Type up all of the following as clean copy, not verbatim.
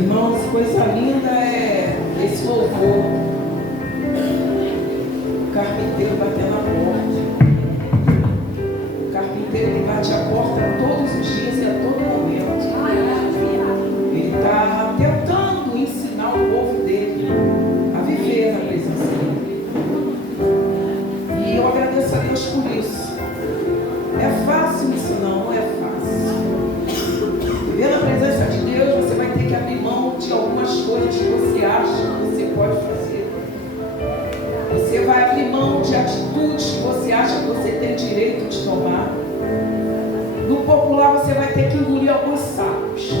Irmãos, coisa linda é esse louvor. O carpinteiro batendo a porta. O carpinteiro, ele bate a porta todos os dias e a todo momento. Ele está tentando ensinar o povo dele a viver na presença dele. E eu agradeço a Deus por isso. É fácil isso? Não é fácil. Viver na presença de Deus, você vai ter que abrir mão de algumas coisas que você acha que você pode fazer. Você vai abrir mão de atitudes que você acha que você tem direito de tomar. No popular, você vai ter que engolir alguns sapos.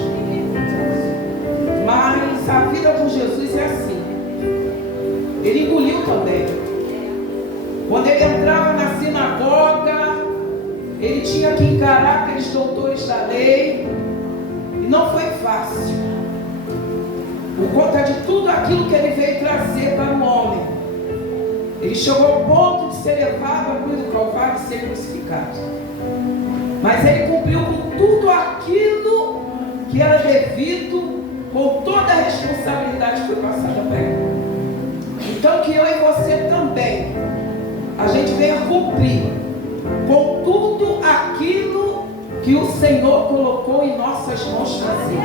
Mas a vida com Jesus é assim. Ele engoliu também. Quando ele entrava na sinagoga, ele tinha que encarar aqueles doutores da lei. E não foi fácil. Por conta de tudo aquilo que ele veio trazer para o homem. Ele chegou ao ponto de ser levado à cruz do Calvário e ser crucificado. Mas ele cumpriu com tudo aquilo que era devido, com toda a responsabilidade que foi passada para ele. Então que eu e você também, a gente venha cumprir com tudo aquilo que o Senhor colocou em nossas mãos fazer.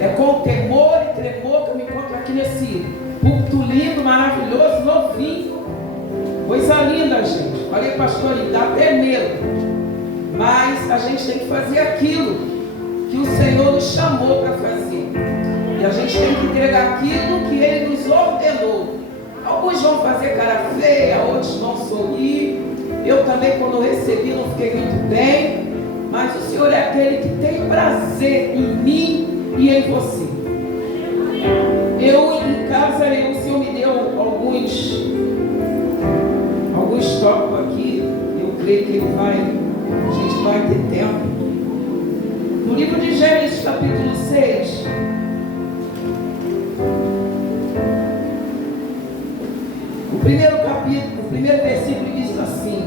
É com temor e tremor que eu me encontro aqui nesse púlpito lindo, maravilhoso, novinho. Coisa linda, gente. Falei, pastor, dá até medo. Mas a gente tem que fazer aquilo que o Senhor nos chamou para fazer. E a gente tem que entregar aquilo que Ele nos ordenou. Alguns vão fazer cara feia, outros vão sorrir. Eu também, quando recebi, não fiquei muito bem. Mas o Senhor é aquele que tem prazer em mim e em você. Eu, em casa, o Senhor me deu alguns tópicos aqui. Eu creio que a gente vai ter tempo. No livro de Gênesis, capítulo 6, o primeiro versículo diz assim: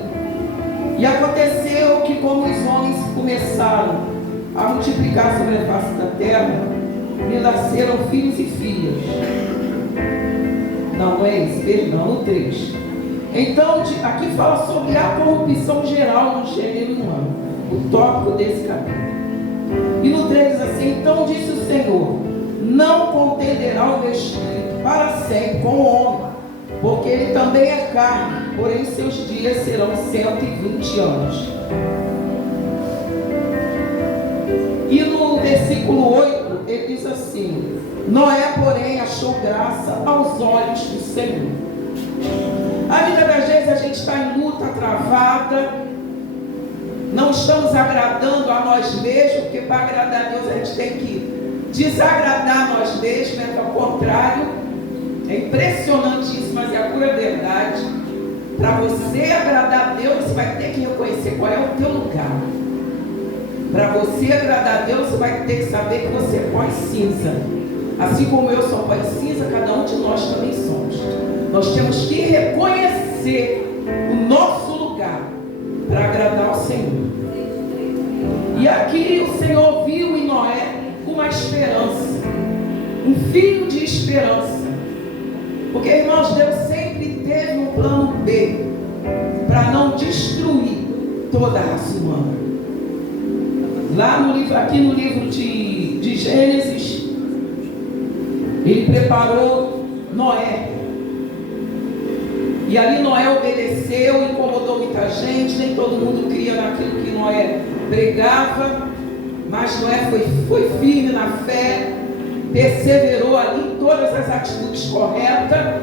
e aconteceu que, como os homens começaram a multiplicar sobre a face da terra, lhe nasceram filhos e filhas. Não é esse, perdão, no 3. Então, aqui fala sobre a corrupção geral no gênero humano, o tópico desse capítulo. E no 3 diz assim: então disse o Senhor: não contenderá o meu espírito para sempre com o homem, porque ele também é carne, porém seus dias serão 120 anos. E no versículo 8, ele diz assim: Noé, porém, achou graça aos olhos do Senhor. A vida das vezes a gente está em luta travada, não estamos agradando a nós mesmos, porque para agradar a Deus a gente tem que desagradar nós mesmos, né? Ao contrário, é impressionante isso, mas é a pura verdade. Para você agradar a Deus, você vai ter que reconhecer qual é o teu lugar. Para você agradar a Deus, você vai ter que saber que você é pó e cinza. Assim como eu sou pó e cinza, cada um de nós também somos. Nós temos que reconhecer o nosso lugar para agradar ao Senhor. E aqui o Senhor viu em Noé uma esperança, um fio de esperança. Porque, irmãos, Deus sempre teve um plano B para não destruir toda a raça humana. Lá no livro, aqui no livro de Gênesis, Ele preparou Noé. E ali Noé obedeceu, incomodou muita gente, nem todo mundo cria naquilo que Noé pregava, mas Noé foi firme na fé, perseverou ali em todas as atitudes corretas.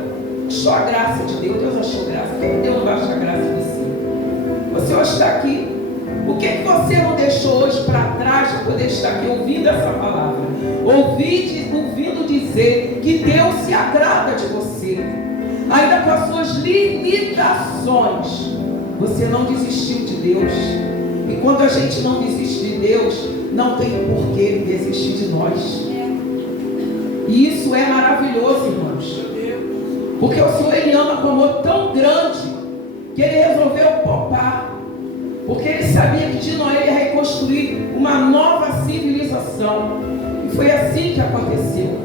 Só a graça de Deus. Deus achou graça. Por que Deus não vai achar graça em si? Você hoje está aqui. O que você não deixou hoje para trás para poder estar aqui ouvindo essa palavra? Ouvindo dizer que Deus se agrada de você. Ainda com as suas limitações, você não desistiu de Deus. E quando a gente não desiste de Deus, não tem porquê desistir de nós. E isso é maravilhoso, irmãos. Porque o Senhor, Ele ama com amor tão grande que Ele resolveu poupar. Porque Ele sabia que de Noé Ele ia reconstruir uma nova civilização. E foi assim que aconteceu.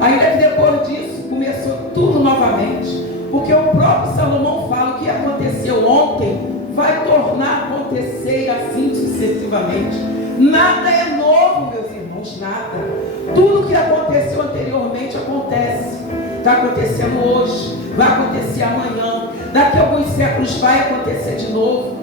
Ainda que depois disso começou tudo novamente. Porque o próprio Salomão fala: o que aconteceu ontem vai tornar a acontecer, e assim sucessivamente. Nada é novo, meus irmãos, nada. Tudo que aconteceu anteriormente acontece. Está acontecendo hoje, vai acontecer amanhã, daqui a alguns séculos vai acontecer de novo.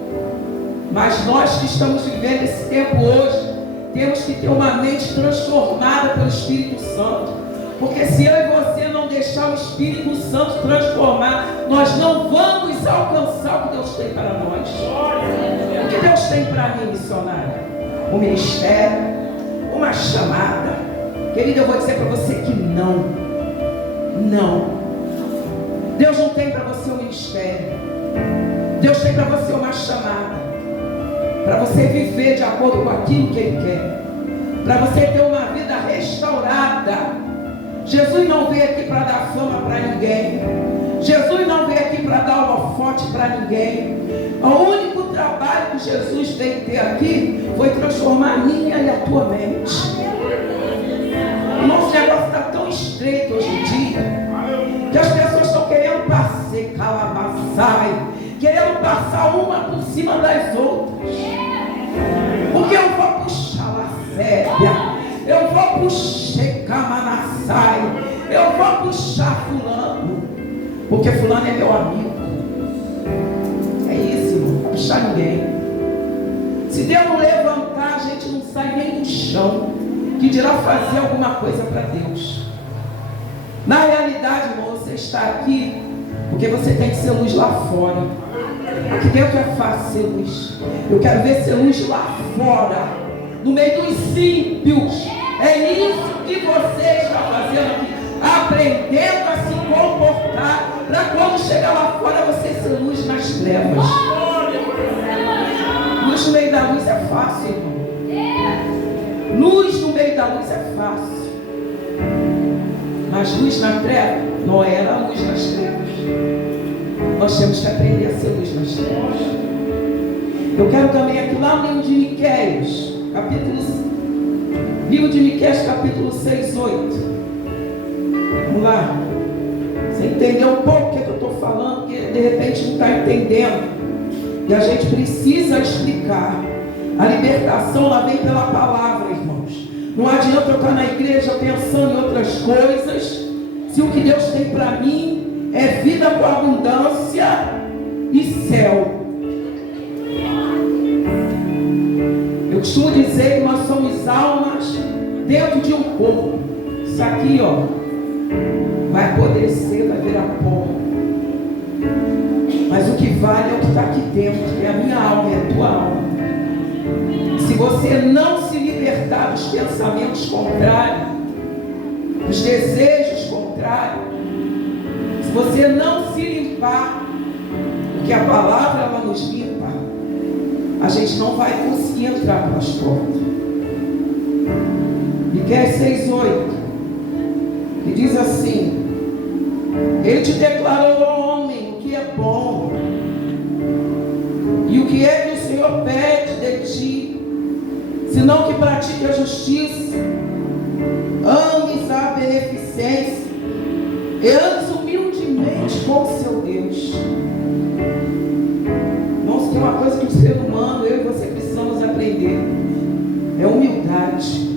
Mas nós que estamos vivendo esse tempo hoje, temos que ter uma mente transformada pelo Espírito Santo. Porque se eu e você não deixar o Espírito Santo transformar, nós não vamos alcançar o que Deus tem para nós. O que Deus tem para mim, missionário? Um ministério, uma chamada. Querido, eu vou dizer para você que não. Deus não tem para você um ministério. Deus tem para você uma chamada. Para você viver de acordo com aquilo que Ele quer. Para você ter uma vida restaurada. Jesus não veio aqui para dar fama para ninguém. Jesus não veio aqui para dar holofote para ninguém. O único trabalho que Jesus veio ter aqui foi transformar a minha e a tua mente. O nosso negócio está tão estreito hoje em dia que as pessoas estão querendo querendo passar uma por cima das outras. Porque eu vou puxar a Sébia, eu vou puxar Manassai, eu vou puxar fulano, porque fulano é meu amigo. É isso, irmão, não vou puxar ninguém. Se Deus não levantar, a gente não sai nem do chão, que dirá fazer alguma coisa para Deus. Na realidade, irmão, você está aqui porque você tem que ser luz lá fora. Aqui dentro é fácil ser luz. Eu quero ver ser luz lá fora, no meio dos ímpios. É isso que você está fazendo aqui, aprendendo a se comportar, para quando chegar lá fora você ser luz nas trevas. Luz no meio da luz é fácil, irmão. Luz no meio da luz é fácil. Mas luz na treva não era luz nas trevas. Nós temos que aprender a ser luz nas trevas. Eu quero também aqui lá no livro de Miqueias, livro de Miqueias, capítulo 6, 8. Vamos lá. Você entendeu um pouco o que eu estou falando, porque de repente não está entendendo. E a gente precisa explicar. A libertação ela vem pela palavra, irmãos. Não adianta eu estar na igreja pensando em outras coisas, se o que Deus tem para mim é vida com abundância e céu. Eu costumo dizer que nós somos almas dentro de um corpo. Isso aqui, ó, vai apodrecer, vai virar pó. Mas o que vale é o que está aqui dentro, é a minha alma, é a tua alma. Se você não se libertar dos pensamentos contrários, dos desejos contrários, se você não se limpar, porque a palavra ela nos limpa, a gente não vai conseguir entrar pelas portas. Miqueias 6:8, que diz assim: Ele te declarou, homem, o que é bom e o que é que o Senhor pede de ti, senão que pratique a justiça, ames a beneficência e andes humildemente com o seu Deus. Irmãos, tem uma coisa que o ser humano, eu e você precisamos aprender, é humildade.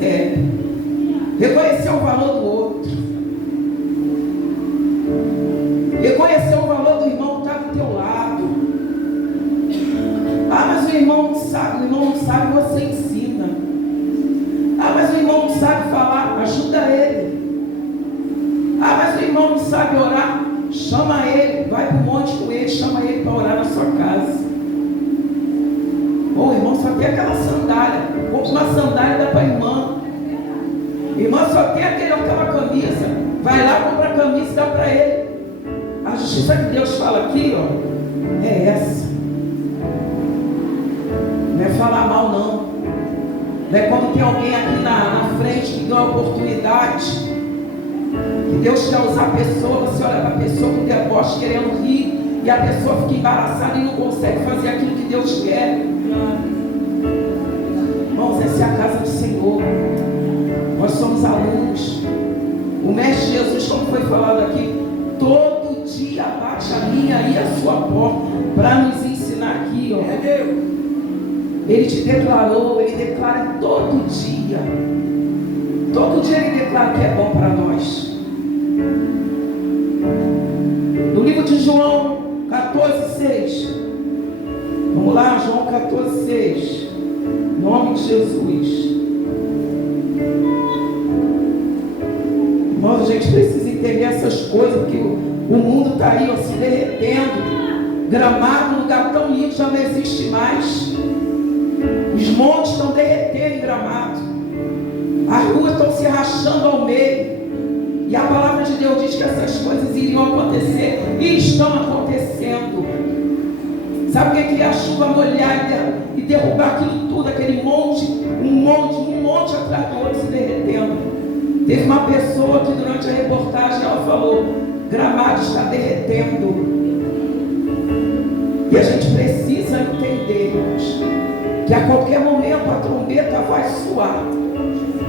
É reconhecer o valor do outro, reconhecer o valor do irmão que está do teu lado. Ah, mas o irmão não sabe, você ensina. Ah, mas o irmão não sabe falar, ajuda ele. Ah, mas o irmão não sabe orar, chama ele, vai para o monte com ele, chama ele para orar na sua casa. Ou o irmão só tem aquela sandália, compra uma sandália, dá para a irmã. Irmã só tem aquela camisa, vai lá, compra a camisa e dá para ele. A justiça que Deus fala aqui, ó, é essa. Não é falar mal, não. Não é quando tem alguém aqui na frente que dá uma oportunidade, que Deus quer usar a pessoa, você olha para a pessoa com deboche, querendo rir, e a pessoa fica embaraçada e não consegue fazer aquilo que Deus quer. Irmãos, essa é a casa do Senhor. fogo. Nós somos alunos. O Mestre Jesus, como foi falado aqui, todo dia bate a minha e a sua porta para nos ensinar aqui, ó. Ele te declarou, ele declara todo dia. Todo dia ele declara que é bom para nós. No livro de João 14:6. Vamos lá, João 14:6. Em nome de Jesus. Irmãos, a gente precisa entender essas coisas, porque o mundo está aí, ó, se derretendo. Gramado, um lugar tão lindo, já não existe mais. Os montes estão derretendo em Gramado. As ruas estão se rachando ao meio. E a palavra de Deus diz que essas coisas iriam acontecer e estão acontecendo. Sabe o que é criar chuva, molhar e derrubar aquilo tudo, aquele monte, um monte atrás do outro se derretendo. Teve uma pessoa que durante a reportagem ela falou: Gramado está derretendo. E a gente precisa entender, irmãos, que a qualquer momento a trombeta vai soar.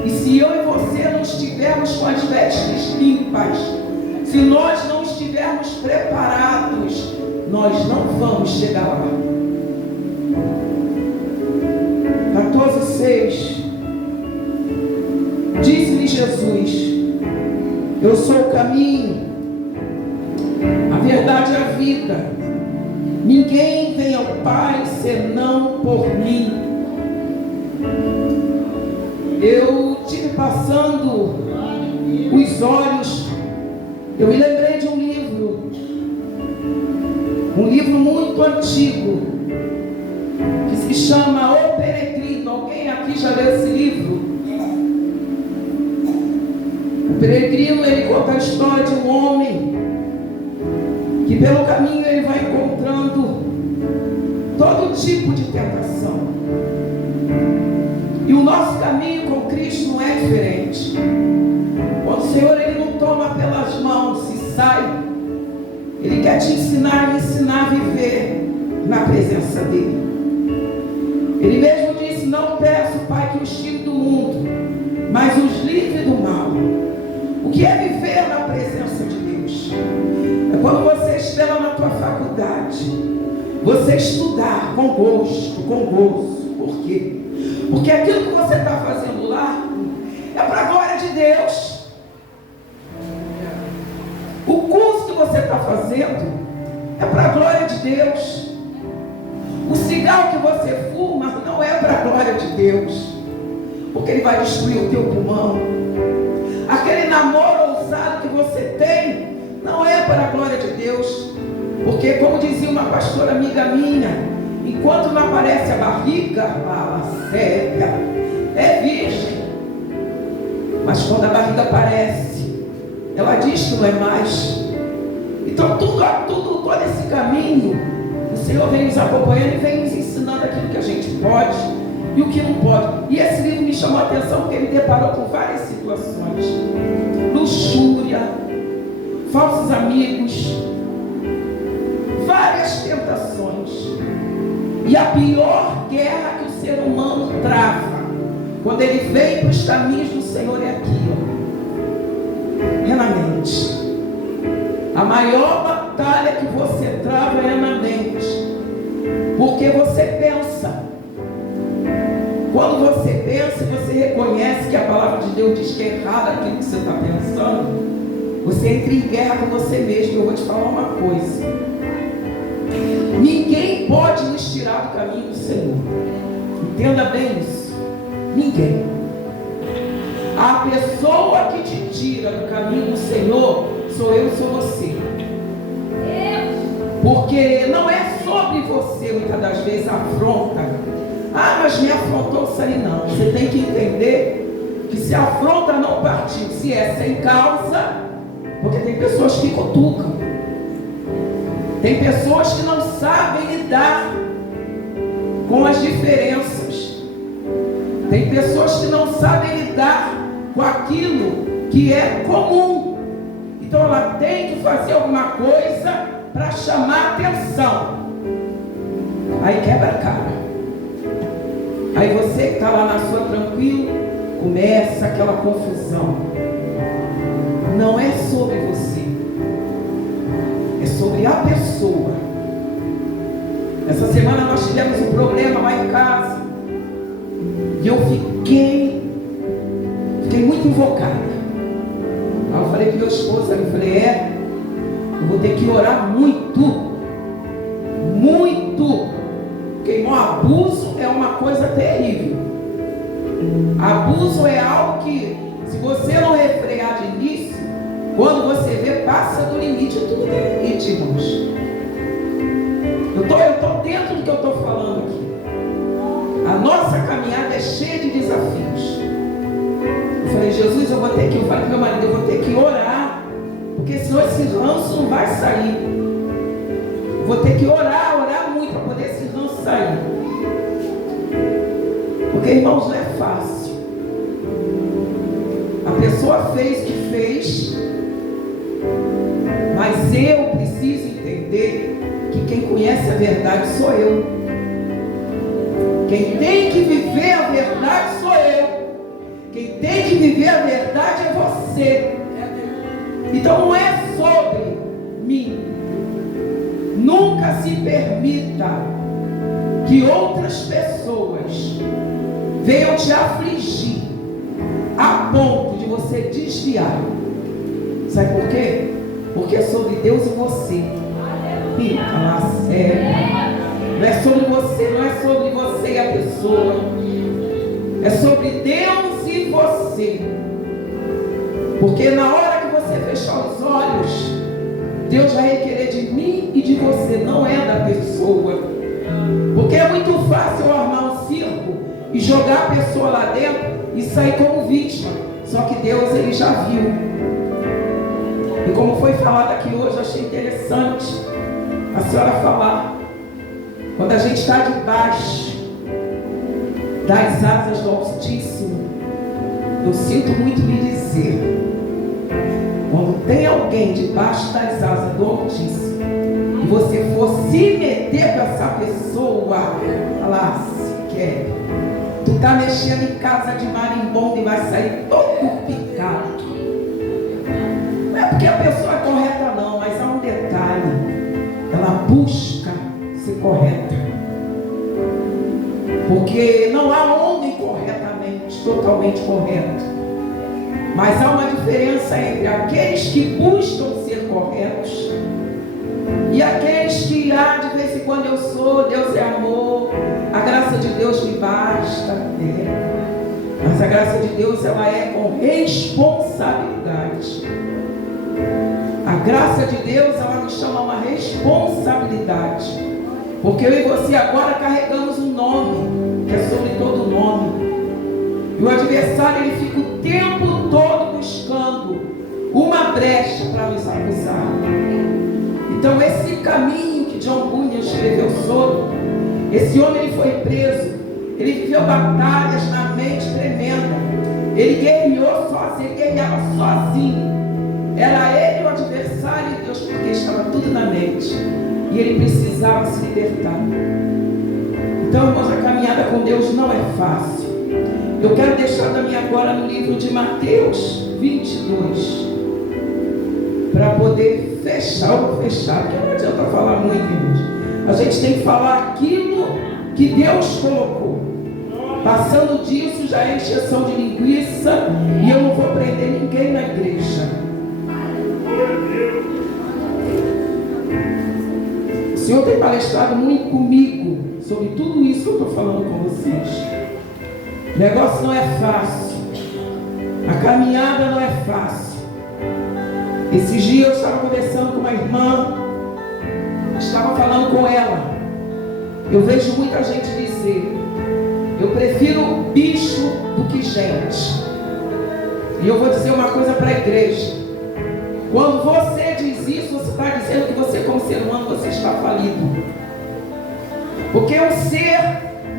E se eu e você não estivermos com as vestes limpas, se nós não estivermos preparados, nós não vamos chegar lá. 14:6. Disse-lhe Jesus: eu sou o caminho, a verdade e a vida. Ninguém vem ao Pai senão por mim. Eu tive passando os olhos, eu me lembrei de um livro muito antigo, que se chama O Peregrino. Alguém aqui já leu esse livro? O Peregrino, ele conta a história de um homem que pelo caminho ele vai encontrando todo tipo de tentação. E o nosso caminho com Cristo não é diferente. Quando o Senhor ele não toma pelas mãos e sai, Ele quer te ensinar a viver na presença dEle. Ele mesmo disse: não peço, Pai, que os tire do mundo, mas os livre do mal. O que é viver na presença de Deus? É quando você estiver lá na tua faculdade, você estudar com gosto, com gozo. Por quê? Porque aquilo que você está fazendo lá é para a glória de Deus. O curso que você está fazendo é para a glória de Deus. O cigarro que você fuma não é para a glória de Deus, porque ele vai destruir o teu pulmão. Aquele namoro ousado que você tem não é para a glória de Deus, porque, como dizia uma pastora amiga minha, enquanto não aparece a barriga, fala séria, é virgem. Mas quando a barriga aparece, ela diz que não é mais. Então todo esse caminho, o Senhor vem nos acompanhando e vem nos ensinando aquilo que a gente pode e o que não pode. E esse livro me chamou a atenção porque ele deparou com várias situações: luxúria, falsos amigos, várias tentações. E a pior guerra que o ser humano trava quando ele vem para os caminhos do Senhor é aqui, ó. É na mente. A maior batalha que você trava é na mente, porque você pensa. Quando você pensa, você reconhece que a palavra de Deus diz que é errado aquilo que você está pensando, você entra em guerra com você mesmo. Eu vou te falar uma coisa: ninguém pode nos tirar do caminho do Senhor. Entenda bem isso. Ninguém. A pessoa que te tira do caminho do Senhor sou eu, sou você. Porque não é sobre você, muitas das vezes, a afronta. Ah, mas me afrontou isso aí. Não. Você tem que entender que se a afronta não partiu, se é sem causa, porque tem pessoas que cutucam. Tem pessoas que não sabem lidar com as diferenças. Tem pessoas que não sabem lidar com aquilo que é comum. Então ela tem que fazer alguma coisa para chamar atenção. Aí quebra a cara. Aí você que está lá na sua tranquilo, começa aquela confusão. Não é sobre você, é sobre a pessoa. Essa semana nós tivemos um problema lá em casa e eu fiquei muito invocada. Aí eu falei para meu esposo, eu falei, eu vou ter que orar muito, porque irmão, abuso é uma coisa terrível. Abuso é algo que, se você não refrear de início, quando você vê, passa do limite. Tudo tem limite, irmãos. Eu estou dentro do que eu estou falando aqui. A nossa caminhada é cheia de desafios. Eu falei, Jesus, eu falei para meu marido, eu vou ter que orar, porque senão esse ranço não vai sair. Eu vou ter que orar muito para poder esse ranço sair. Porque, irmãos, não é fácil. A pessoa fez o que fez, mas eu preciso entender que quem conhece a verdade sou eu. Quem tem que viver a verdade sou eu. Quem tem que viver a verdade é você. Então não é sobre mim. Nunca se permita que outras pessoas venham te afligir a ponto de você desviar. Sabe por quê? Porque é sobre Deus e você. Fica lá sério. Não é sobre você, não é sobre você e a pessoa. É sobre Deus e você. Porque na hora que você fechar os olhos, Deus vai requerer de mim e de você, não é da pessoa. Porque é muito fácil eu armar um circo e jogar a pessoa lá dentro e sair como vítima. Só que Deus, Ele já viu. E como foi falado aqui hoje, eu achei interessante a senhora falar. Quando a gente está debaixo das asas do Altíssimo, eu sinto muito me dizer, quando tem alguém debaixo das asas do Altíssimo e você for se meter com essa pessoa, lá se quer, tu está mexendo em casa de marimbondo e vai sair todo picado. Não é porque a pessoa é correta não, mas há um detalhe, ela busca ser correta, porque não há homem corretamente, totalmente correto, mas há uma diferença entre aqueles que buscam ser corretos e aqueles que, de vez em quando eu sou, Deus é amor, a graça de Deus me basta, mas a graça de Deus, ela é com responsabilidade. A graça de Deus, ela nos chama a uma responsabilidade. Porque eu e você agora carregamos um nome, que é sobre todo nome. E o adversário, ele fica o tempo todo buscando uma brecha para nos acusar. Então esse caminho que John Bunyan escreveu sobre, esse homem, ele foi preso, ele viveu batalhas na mente tremenda, ele guerreou sozinho, ele guerreava sozinho. Era ele o adversário de Deus, porque estava tudo na mente. E ele precisava se libertar. Então, irmãos, a caminhada com Deus não é fácil. Eu quero deixar também agora no livro de Mateus 22, para poder fechar, porque não adianta falar muito, irmãos. A gente tem que falar aquilo que Deus colocou. Passando disso, já é encheção de linguiça, e eu não vou prender ninguém na igreja. O Senhor tem palestrado muito comigo sobre tudo isso que eu estou falando com vocês. O negócio não é fácil. A caminhada não é fácil. Esses dias eu estava conversando com uma irmã, estava falando com ela. Eu vejo muita gente dizer, eu prefiro bicho do que gente. E eu vou dizer uma coisa para a igreja. Quando você diz isso, você está dizendo que você, como ser humano, você está falido. Porque o ser,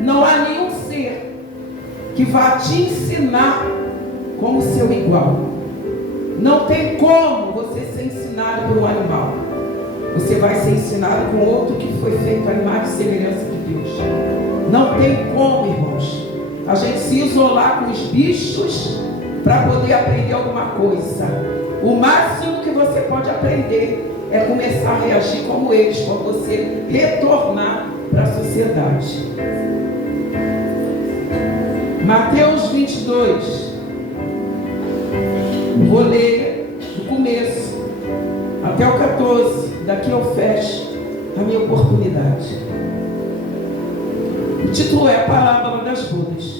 não há nenhum ser que vá te ensinar como seu igual. Não tem como você ser ensinado por um animal. Você vai ser ensinado com outro que foi feito a imagem e semelhança de Deus. Não tem como, irmãos. a gente se isolar com os bichos para poder aprender alguma coisa. O máximo que você pode aprender é começar a reagir como eles, quando você retornar para a sociedade. Mateus 22. Vou ler do começo até o 14. Daqui eu fecho a minha oportunidade. O título é a parábola das bodas.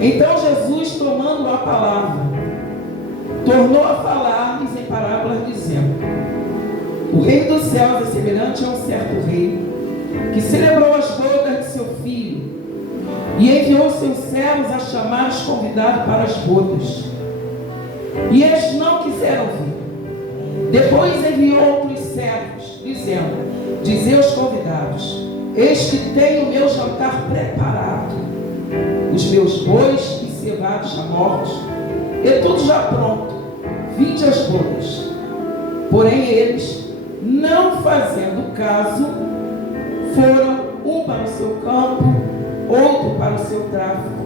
Então Jesus, tomando a palavra, tornou a falar-lhes em parábolas, dizendo: o reino dos céus é semelhante a um certo rei, que celebrou as bodas de seu filho, e enviou seus servos a chamar os convidados para as bodas. E eles não quiseram vir. Depois enviou outros servos, dizendo: dizei aos convidados: eis que tenho o meu jantar preparado, os meus bois e cevados já mortos, e tudo já pronto, vinde às bodas. Porém eles, não fazendo caso, foram um para o seu campo, outro para o seu tráfico,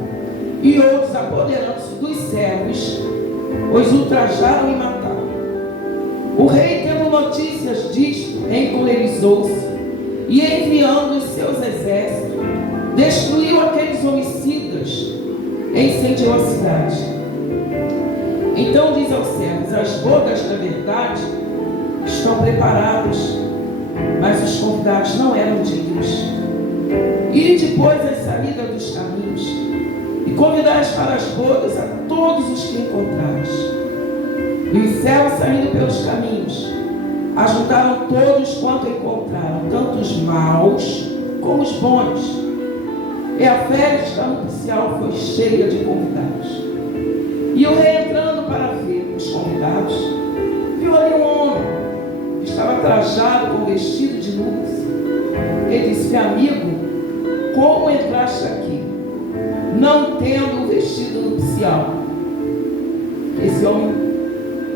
e outros, apoderando-se dos servos, os ultrajaram e mataram. O rei, tendo notícias disto, encolerizou-se, e enviando os seus exércitos, destruiu aqueles homicidas e incendiou a cidade. Então diz aos servos: as bodas da verdade estão preparadas, mas os convidados não eram dignos. E depois a saída dos caminhos, e convidais para as bodas a todos os que encontrares. E os servos, saindo pelos caminhos, ajuntaram todos quanto encontraram, tanto os maus como os bons. E a festa nupcial foi cheia de convidados. E o rei, entrando para ver os convidados, viu ali um homem que estava trajado com vestido de núpcias. Ele disse: amigo, como entraste aqui, não tendo o vestido nupcial? Esse homem,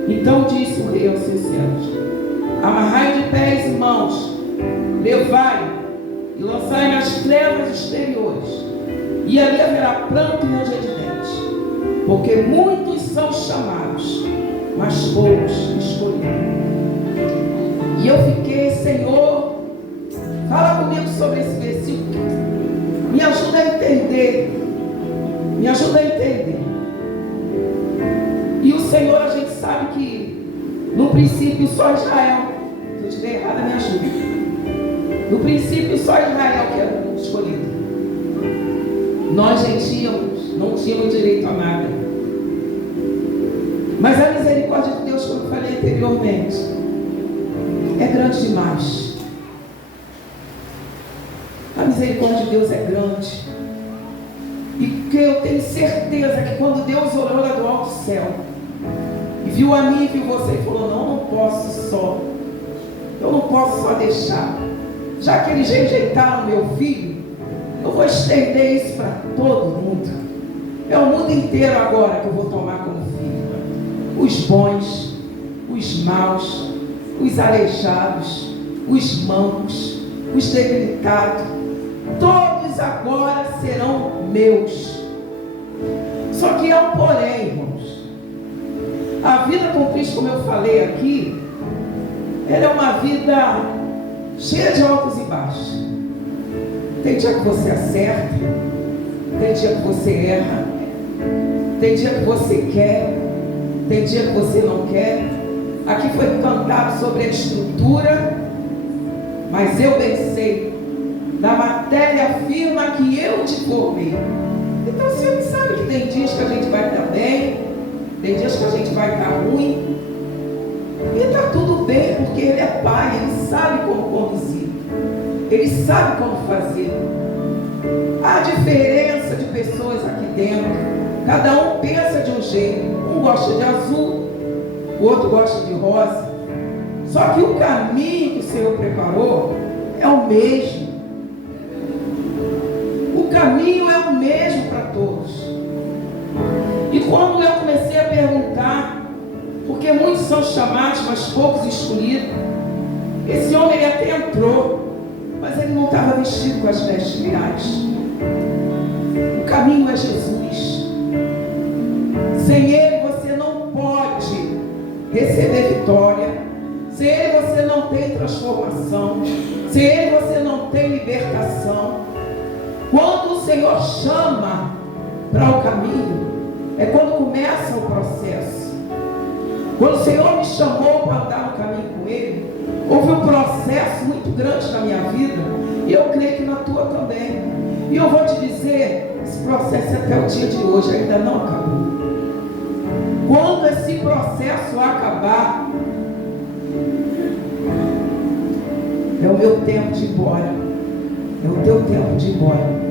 então disse o rei aos seus servos: amarrai de pés e mãos, levai e lançai nas trevas exteriores, e ali haverá pranto e ranger de dentes, porque muitos são chamados, mas poucos escolhidos. E eu fiquei: Senhor, fala comigo sobre esse versículo, me ajuda a entender, me ajuda a entender. E o Senhor, a gente sabe que no princípio só Israel, se eu estiver errada, me ajuda. No princípio só Israel que era escolhido. Nós gentios não tínhamos direito a nada. Mas a misericórdia de Deus, como eu falei anteriormente, é grande demais. A misericórdia de Deus é grande. E que eu tenho certeza que quando Deus olhou lá do alto céu e viu a mim e viu você, e falou: não posso só, eu não posso só deixar, já que eles rejeitaram meu filho, eu vou estender isso para todo mundo. É o mundo inteiro agora que eu vou tomar como filho. Os bons, os maus, os aleijados, os mancos, os debilitados, todos agora serão meus. Só que há um porém, irmãos. A vida com Cristo, como eu falei aqui, ela é uma vida cheia de altos e baixos. Tem dia que você acerta, tem dia que você erra, tem dia que você quer, tem dia que você não quer. Aqui foi cantado sobre a estrutura, mas eu bem sei, da matéria afirma que eu te formei. Então o Senhor sabe que tem dias que a gente vai estar bem, tem dias que a gente vai estar ruim, e está tudo bem, porque Ele é Pai, Ele sabe como conduzir, Ele sabe como fazer. Há diferença de pessoas aqui dentro, cada um pensa de um jeito, um gosta de azul, o outro gosta de rosa, só que o caminho que o Senhor preparou é o mesmo. O caminho é o mesmo para todos. E quando eu comecei a perguntar, porque muitos são chamados, mas poucos escolhidos, esse homem ele até entrou, mas ele não estava vestido com as vestes reais. caminho é Jesus. Sem Ele você não pode receber vitória. Sem Ele você não tem transformação. Sem Ele você não tem libertação. Quando o Senhor chama para o caminho, é quando começa o processo. Quando o Senhor me chamou para andar no caminho com Ele, houve um processo muito grande na minha vida, e eu creio que na tua também. E eu vou te dizer, esse processo até o dia de hoje ainda não acabou. Quando esse processo acabar, é o meu tempo de ir embora. É o teu tempo de ir embora.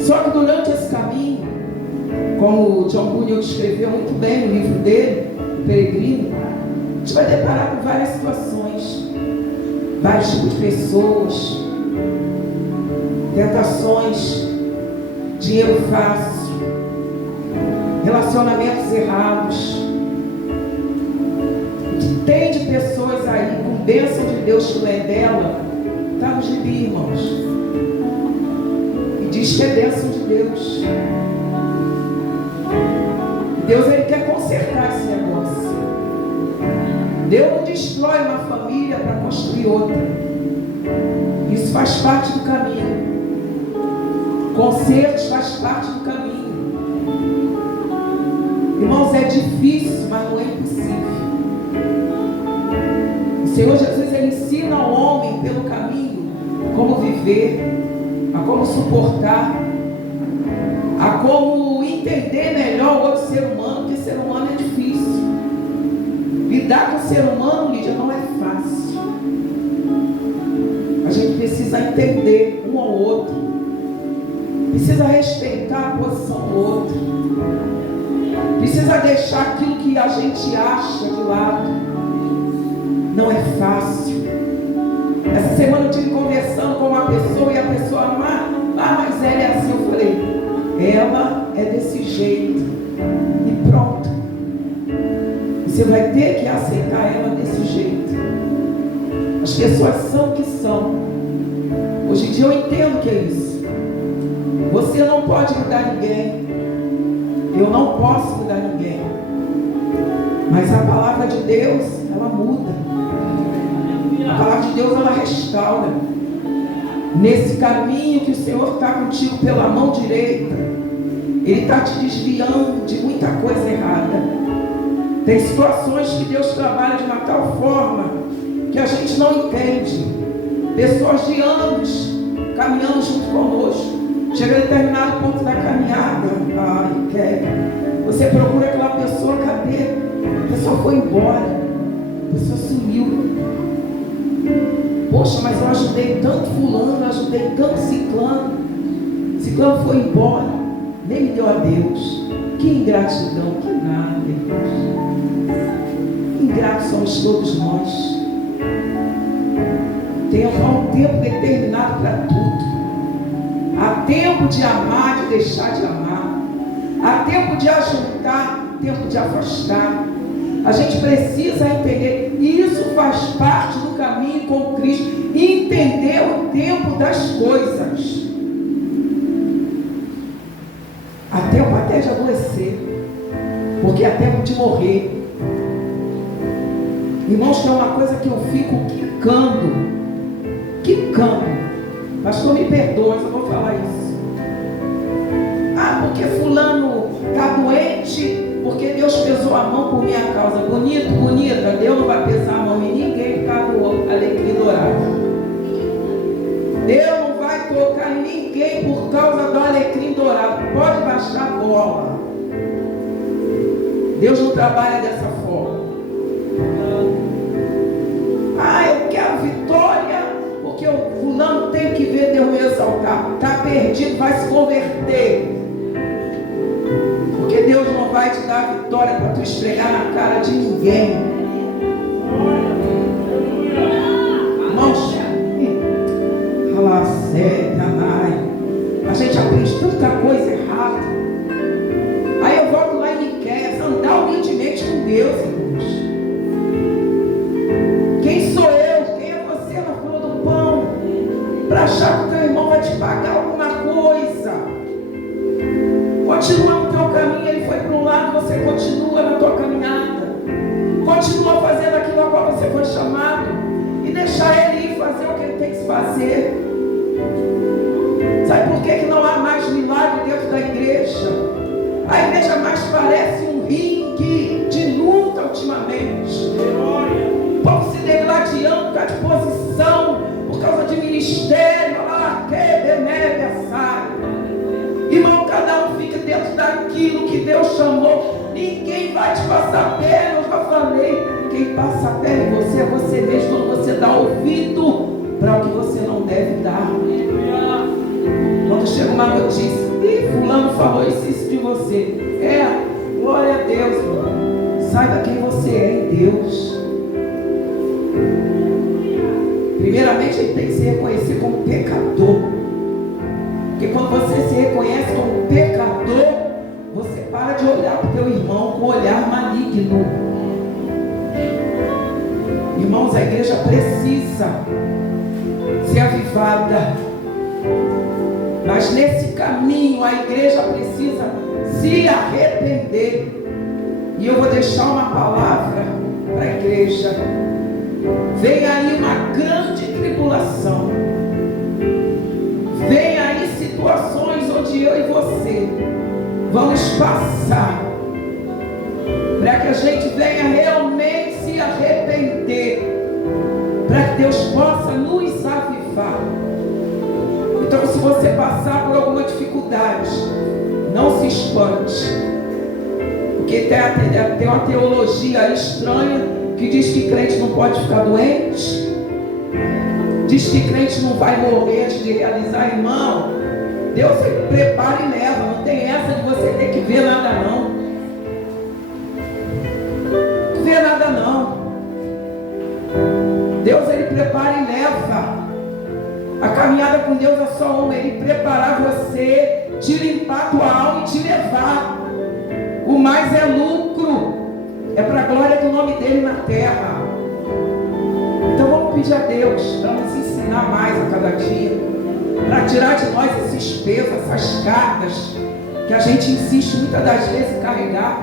Só que durante esse caminho, como o John Bunyan escreveu muito bem no livro dele, O Peregrino, a gente vai deparar com várias situações, vários tipos de pessoas, tentações, dinheiro fácil, relacionamentos errados. Tem de pessoas aí com bênção de Deus que não é dela, está no gibi, irmãos. E diz que é bênção de Deus. Deus, Ele quer consertar esse negócio. Deus não destrói uma família para construir outra. Isso faz parte do caminho. Consertos faz parte do caminho. Irmãos, é difícil, mas não é impossível. O Senhor Jesus, Ele ensina ao homem pelo caminho como viver, a como suportar, a como entender melhor o outro ser humano, porque ser humano é difícil. Lidar com o ser humano, Lídia, não é fácil. A gente precisa entender um ao outro, precisa respeitar a posição do outro, precisa deixar aquilo que a gente acha de lado. Não é fácil. Essa semana eu estive conversando com uma pessoa e a pessoa, mas ela é assim. Eu falei, ela é desse jeito e pronto. Você vai ter que aceitar ela desse jeito. As pessoas são o que são. Hoje em dia eu entendo o que é isso. Você não pode mudar ninguém. Eu não posso mudar ninguém. Mas a palavra de Deus, ela muda. A palavra de Deus, ela restaura. Nesse caminho que o Senhor está contigo pela mão direita, Ele está te desviando de muita coisa errada. Tem situações que Deus trabalha de uma tal forma que a gente não entende. Pessoas de anos caminhando junto conosco, chega a determinado ponto da caminhada, você procura aquela pessoa, cadê? A pessoa foi embora, a pessoa sumiu. Poxa, mas eu ajudei tanto fulano, eu ajudei tanto ciclano. Ciclano foi embora, nem me deu a Deus. Que ingratidão, que nada, Deus. Ingratos somos todos nós. Tem um tempo determinado para tudo. Há tempo de amar, de deixar de amar. Há tempo de ajuntar, tempo de afastar. A gente precisa entender, e isso faz parte do caminho com Cristo, entender o tempo das coisas. Há tempo até de adoecer, porque há tempo de morrer. Irmãos, tem uma coisa que eu fico quicando. Pastor, me perdoa, eu vou falar isso. Porque fulano está doente, porque Deus pesou a mão por minha causa. Bonito, bonita, Deus não vai pesar a mão em ninguém por causa do alecrim dourado. Deus não vai tocar em ninguém por causa do alecrim dourado. Pode baixar a bola. Deus não trabalha dessa forma. Eu quero vitória, porque o fulano tem que ver Deus me exaltar. Está perdido, vai se converter. Porque Deus não vai te dar vitória para tu esfregar na cara de ninguém. Irmãos, a gente aprende tanta coisa errada. Aí eu volto lá em Miqueias, andar humildemente com Deus, irmãos. Quem sou eu? Quem é você na fila do pão? Para achar que o teu irmão vai te pagar alguma coisa. você foi chamado e deixar ele ir fazer o que ele tem que fazer. Sabe por que não há mais milagre dentro da igreja? A igreja mais parece um ringue de luta ultimamente. O povo se degladiando por causa de posição, por causa de ministério. Irmão, cada um fica dentro daquilo que Deus chamou. Ninguém vai te passar a perna, eu já falei. Quem passa a perna em você é você mesmo, quando você dá ouvido para o que você não deve dar. Quando chega uma notícia, fulano falou isso de você. Glória a Deus, irmão. Saiba quem você é em Deus. Primeiramente, ele tem que se reconhecer como pecador. Porque quando você se reconhece como pecador, você para de olhar para o teu irmão com um olhar maligno. Irmãos, a igreja precisa ser avivada. Mas nesse caminho a igreja precisa se arrepender. E eu vou deixar uma palavra para a igreja. Vem aí uma grande tribulação. Vem aí situações onde eu e você vamos passar, para que a gente venha realmente se arrepender, para que Deus possa nos avivar. Então, se você passar por alguma dificuldade, não se espante, porque tem uma teologia estranha que diz que crente não pode ficar doente, diz que crente não vai morrer antes de realizar. Irmão, Deus se prepara e leva. Não tem essa de você ter que ver nada não. Não vê nada não. Deus, ele prepara e leva. A caminhada com Deus é só uma: ele preparar você, te limpar a tua alma e te levar. O mais é lucro, é para a glória do nome dele na terra. Então vamos pedir a Deus para nos ensinar mais a cada dia, para tirar de nós esses pesos, essas cargas que a gente insiste muitas das vezes em carregar.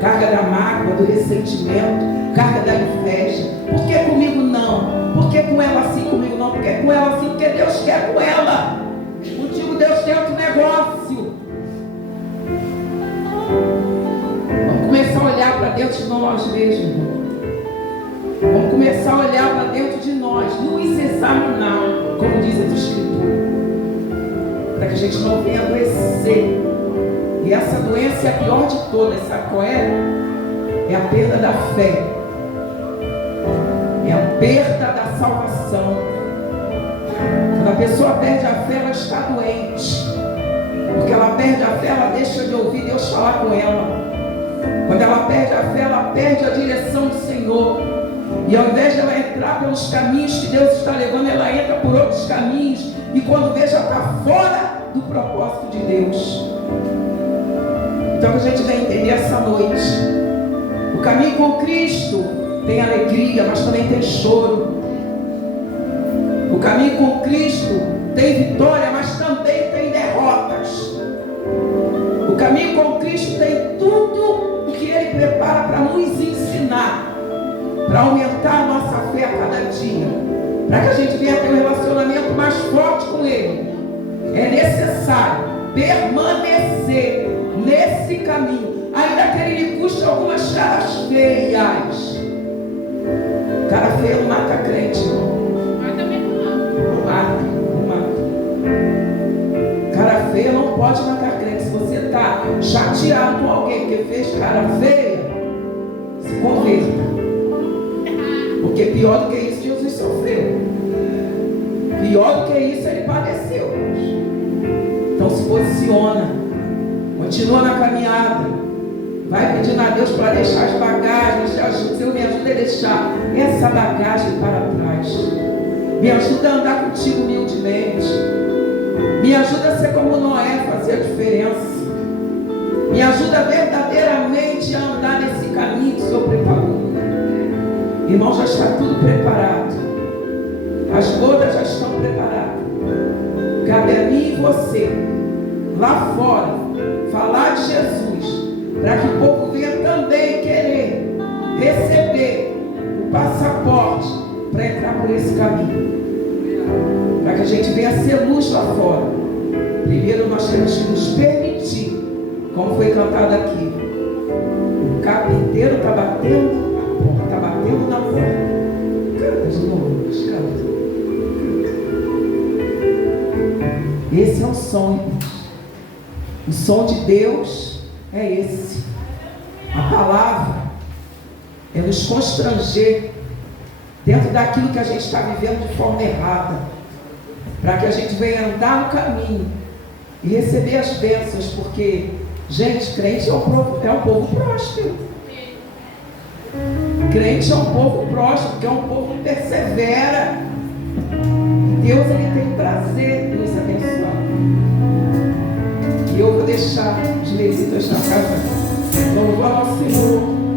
Carga da mágoa, do ressentimento, carga da inveja. Por que comigo não? Por que com ela assim, comigo não? Por que com ela assim? Porque Deus quer com ela. Contigo Deus tem outro negócio. Vamos começar a olhar para dentro de nós mesmos. Vamos começar a olhar para dentro de nós, nos examinar, como diz a Escritura, para que a gente não venha adoecer. E essa doença é a pior de todas, sabe qual é? É a perda da fé, é a perda da salvação. Quando a pessoa perde a fé, ela está doente, porque ela perde a fé, ela deixa de ouvir Deus falar com ela. Quando ela perde a fé, ela perde a direção do Senhor. E ao invés de ela entrar pelos caminhos que Deus está levando, ela entra por outros caminhos. E quando vê, já está fora do propósito de Deus. Então a gente vai entender essa noite. O caminho com Cristo tem alegria, mas também tem choro. O caminho com Cristo tem vitória, mas também tem derrotas. O caminho com Cristo tem tudo o que Ele prepara para nos ensinar, para aumentar a nossa fé a cada dia, para que a gente venha ter um relacionamento mais forte com Ele. É necessário permanecer nesse caminho, ainda que ele lhe custe algumas caras feias. Cara feia não mata crente, não. Mas também não mata. Cara feia não pode matar crente. Se você está chateado com alguém que fez cara feia, se converta. Porque pior do que isso, Jesus sofreu. Pior do que isso, ele padeceu. Então se posiciona. Continua na caminhada. Vai pedindo a Deus para deixar as bagagens. Senhor, me ajuda a deixar essa bagagem para trás. Me ajuda a andar contigo humildemente. Me ajuda a ser como Noé, fazer a diferença. Me ajuda verdadeiramente a andar nesse caminho que o Senhor preparou. Irmão, já está tudo preparado. As bodas já estão preparadas. Cabe a mim e você, lá fora, falar de Jesus, para que o povo venha também querer receber o o passaporte para entrar por esse caminho. Para que a gente venha ser luz lá fora. Primeiro nós temos que nos permitir, como foi cantado aqui. O carpinteiro está batendo a porta, está batendo na porta. Canta de novo, Lucas, canta. Esse é o som, irmãos. O som de Deus é esse. A palavra é nos constranger dentro daquilo que a gente está vivendo de forma errada, para que a gente venha andar no caminho e receber as bênçãos, porque, gente, crente é um povo próspero. Crente é um povo próspero, porque é um povo que persevera. E Deus, Ele tem prazer em nos abençoar. E eu vou deixar os levitas na casa louvar ao Senhor.